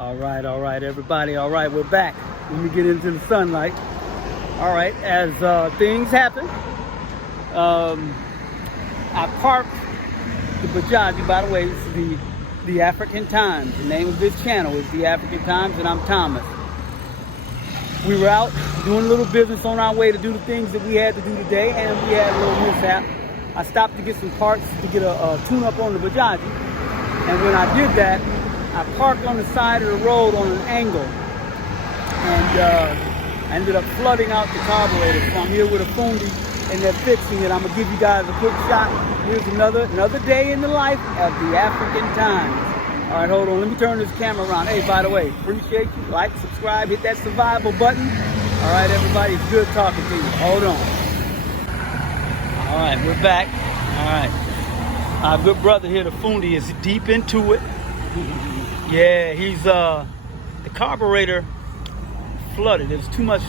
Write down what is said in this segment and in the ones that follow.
All right, everybody. All right, we're back. Let me get into the sunlight. All right, as things happen, I parked the Bajaji. By the way, this is the African Times. The name of this channel is the African Times, and I'm Thomas. We were out doing a little business on our way to do the things that we had to do today, and we had a little mishap. I stopped to get some parts to get a tune-up on the Bajaji, and when I did that, I parked on the side of the road on an angle, and I ended up flooding out the carburetor. So I'm here with a Fundi, and they're fixing it. I'm gonna give you guys a quick shot. Here's another day in the life of the African Times. All right, hold on. Let me turn this camera around. Hey, by the way, appreciate you. Like, subscribe, hit that survival button. All right, everybody, it's good talking to you. Hold on. All right, we're back. All right, our good brother here, the Fundi, is deep into it. Yeah, he's the carburetor flooded. There's too much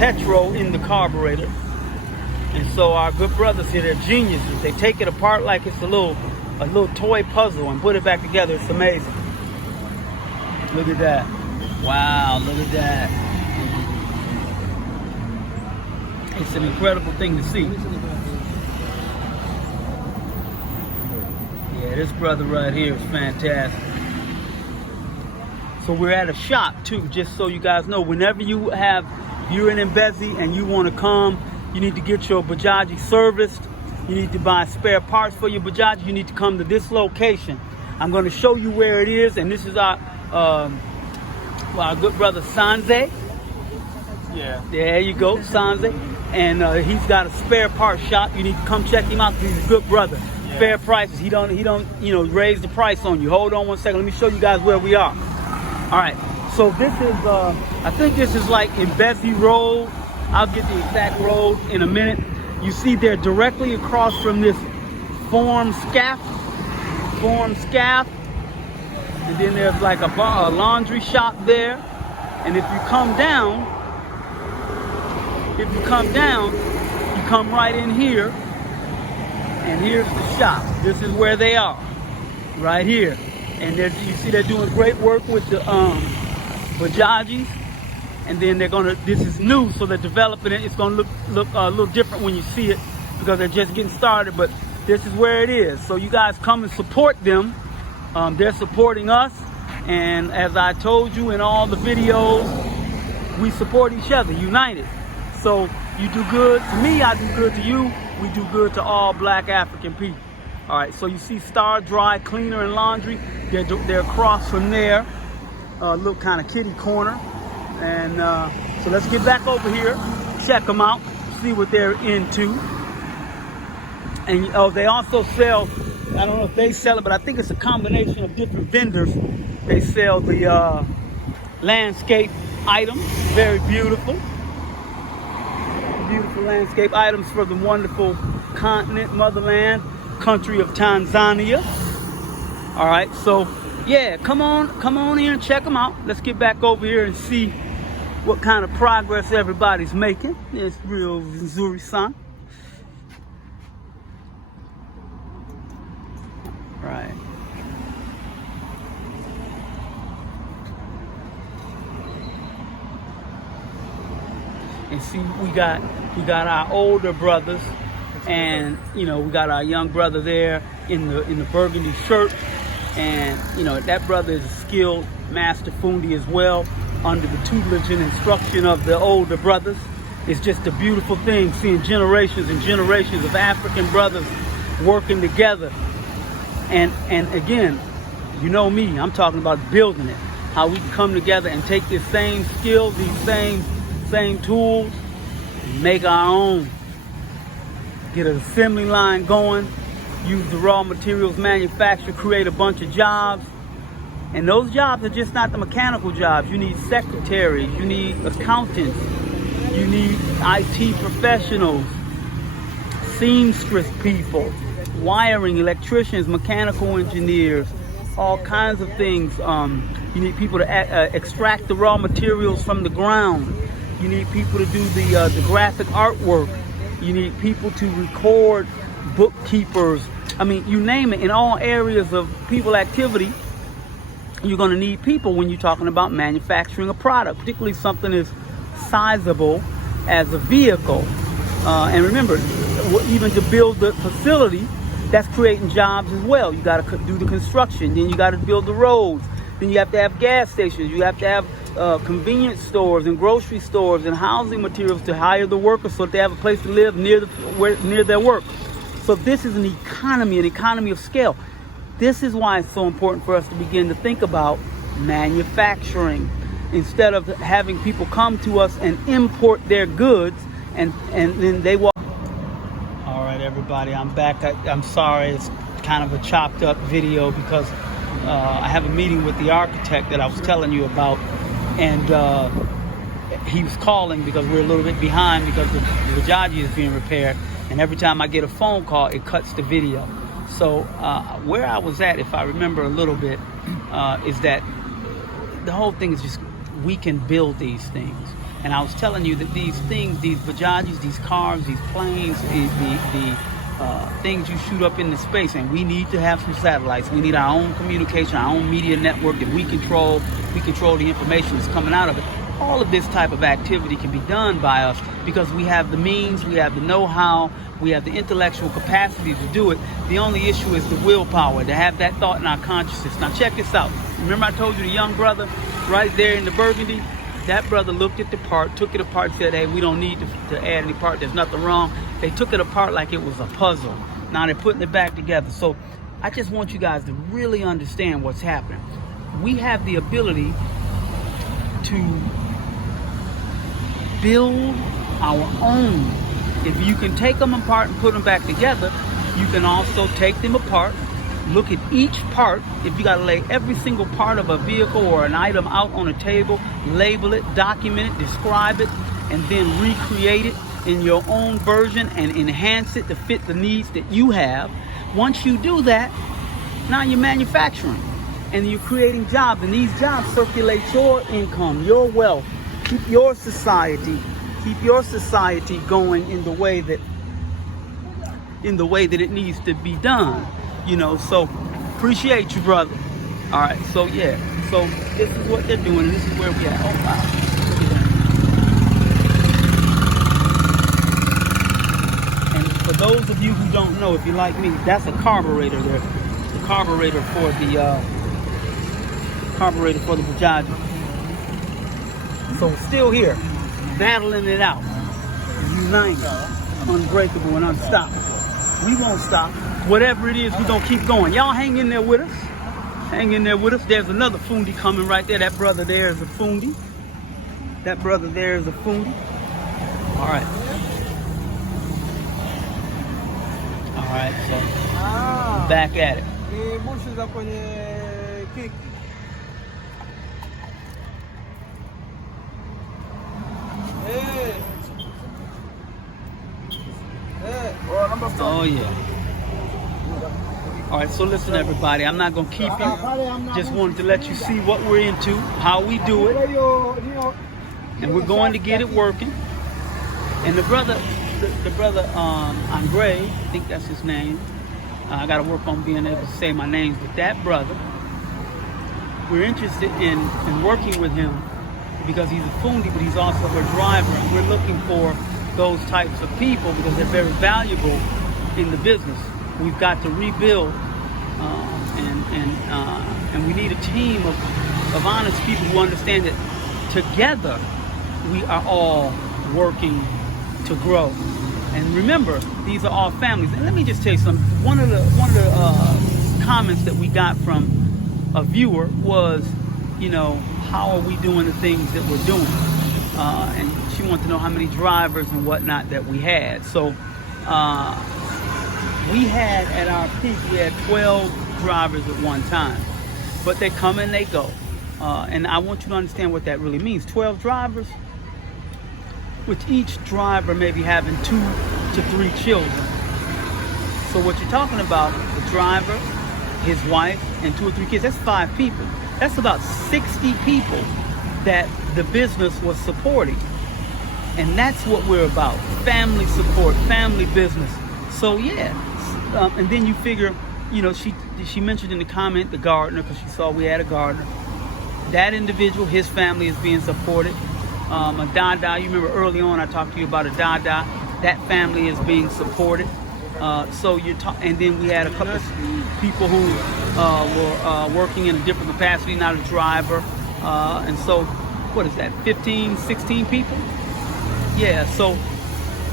petrol in the carburetor, and so our good brothers here, they're geniuses. They take it apart like it's a little toy puzzle and put it back together. It's amazing. Look at that! Wow, look at that! It's an incredible thing to see. Yeah, this brother right here is fantastic. So we're at a shop too, just so you guys know. Whenever you're in Mbezi and you want to come, you need to get your Bajaji serviced. You need to buy spare parts for your Bajaji. You need to come to this location. I'm going to show you where it is, and this is our good brother Sanze. Yeah. There you go, Sanze. And he's got a spare part shop. You need to come check him out. He's a good brother. Yeah. Fair prices. He don't raise the price on you. Hold on one second. Let me show you guys where we are. All right, so this is, I think this is like Mbezi Road. I'll get the exact road in a minute. You see they're directly across from this form scaff. And then there's like a laundry shop there. And if you come down, you come right in here. And here's the shop. This is where they are, right here. And you see they're doing great work with the Bajajis, and then this is new, so they're developing it. It's gonna look a little different when you see it because they're just getting started, but this is where it is. So you guys come and support them. They're supporting us, and as I told you in all the videos, we support each other, united. So you do good to me, I do good to you, we do good to all black African people. All right, so you see Star Dry Cleaner and Laundry. They're across from there, a little kind of kitty corner. And so let's get back over here, check them out, see what they're into. And they also sell, I don't know if they sell it, but I think it's a combination of different vendors. They sell the landscape items, very beautiful. Beautiful landscape items for the wonderful continent, motherland, country of Tanzania. All right, so yeah, come on here and check them out. Let's get back over here and see what kind of progress everybody's making. It's real Nzuri-san. Right. And see, we got our older brothers. And we got our young brother there in the burgundy shirt, and that brother is a skilled master Fundi as well, under the tutelage and instruction of the older brothers. It's just a beautiful thing seeing generations and generations of African brothers working together. And again, you know me, I'm talking about building it. How we can come together and take this same skills, these same tools, and make our own. Get an assembly line going, use the raw materials manufactured, create a bunch of jobs. And those jobs are just not the mechanical jobs. You need secretaries, you need accountants, you need IT professionals, seamstress people, wiring, electricians, mechanical engineers, all kinds of things. You need people to extract the raw materials from the ground. You need people to do the graphic artwork. You need people to record, bookkeepers. I mean, you name it, in all areas of people activity. you're going to need people when you're talking about manufacturing a product, particularly something as sizable as a vehicle. And remember, even to build the facility, that's creating jobs as well. You got to do the construction, then you got to build the roads, then you have to have gas stations, you have to have convenience stores and grocery stores and housing materials to hire the workers so that they have a place to live near their work. So this is an economy of scale. This is why it's so important for us to begin to think about manufacturing instead of having people come to us and import their goods and then they walk. All right, everybody, I'm back. I'm sorry, it's kind of a chopped up video because I have a meeting with the architect that I was telling you about, and he was calling because we're a little bit behind because the Bajaji is being repaired, and every time I get a phone call, it cuts the video. So where I was at, if I remember a little bit, is that the whole thing is just we can build these things. And I was telling you that these things, these Bajajis, these cars, these planes, the things you shoot up into space, and we need to have some satellites. We need our own communication, our own media network that we control. We control the information that's coming out of it. All of this type of activity can be done by us because we have the means, we have the know-how, we have the intellectual capacity to do it. The only issue is the willpower, to have that thought in our consciousness. Now check this out. Remember I told you the young brother right there in the Burgundy? That brother looked at the part, took it apart, said, hey, we don't need to add any part. There's nothing wrong. They took it apart like it was a puzzle. Now they're putting it back together. So I just want you guys to really understand what's happening. We have the ability to build our own. If you can take them apart and put them back together, you can also take them apart, look at each part. If you got to lay every single part of a vehicle or an item out on a table, label it, document it, describe it, and then recreate it in your own version and enhance it to fit the needs that you have. Once you do that, now you're manufacturing and you're creating jobs, and these jobs circulate your income, your wealth, keep your society going in the way that it needs to be done. You know, so appreciate you, brother. All right, so yeah, so this is what they're doing, and this is where we at. Oh wow, and for those of you who don't know, if you're like me, that's a carburetor there, the carburetor for the Bajaji. So still here, battling it out, united, unbreakable, and unstoppable. We won't stop. Whatever it is, we're going to keep going. Y'all hang in there with us. Hang in there with us. There's another Fundi coming right there. That brother there is a Fundi. That brother there is a Fundi. All right. All right, so back at it. Oh yeah. All right, so listen everybody, I'm not gonna keep you. Just wanted to let you see what we're into, how we do it, and we're going to get it working. And the brother Andre, I think that's his name. I gotta work on being able to say my names, but that brother, we're interested in working with him because he's a Fundi, but he's also a driver, and we're looking for those types of people because they're very valuable in the business. We've got to rebuild, and we need a team of honest people who understand that together we are all working to grow. And remember, these are all families. And let me just tell you something. One of the comments that we got from a viewer was, you know, how are we doing the things that we're doing? And she wanted to know how many drivers and whatnot that we had. So we had at our peak, we had 12 drivers at one time, but they come and they go. And I want you to understand what that really means. 12 drivers, with each driver maybe having 2 to 3 children. So what you're talking about, the driver, his wife, and 2 or 3 kids, that's 5 people. That's about 60 people that the business was supporting. And that's what we're about, family support, family business. So yeah, and then you figure, you know, she mentioned in the comment the gardener, because she saw we had a gardener. That individual, his family is being supported. A Dada, you remember early on I talked to you about a Dada. That family is being supported. So you're and then we had a couple of people who were working in a different capacity, not a driver. And so, what is that, 15, 16 people? Yeah, so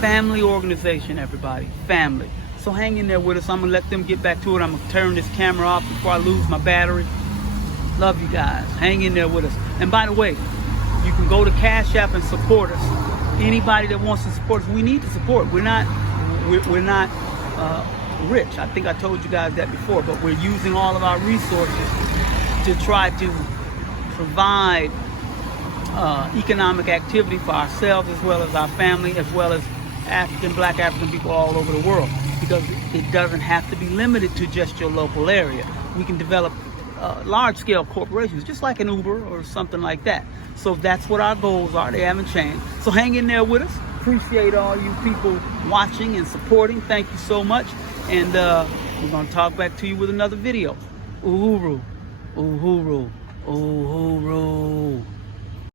family organization, everybody, family. So hang in there with us. I'm gonna let them get back to it. I'm gonna turn this camera off before I lose my battery. Love you guys. Hang in there with us. And by the way, you can go to Cash App and support us. Anybody that wants to support us, we need to support. We're not rich. I think I told you guys that before, but we're using all of our resources to try to provide economic activity for ourselves, as well as our family, as well as Black African people all over the world, because it doesn't have to be limited to just your local area. We can develop large-scale corporations, just like an Uber or something like that. So that's what our goals are. They haven't changed. So hang in there with us. Appreciate all you people watching and supporting. Thank you so much. And we're going to talk back to you with another video. Uhuru, uhuru, uhuru.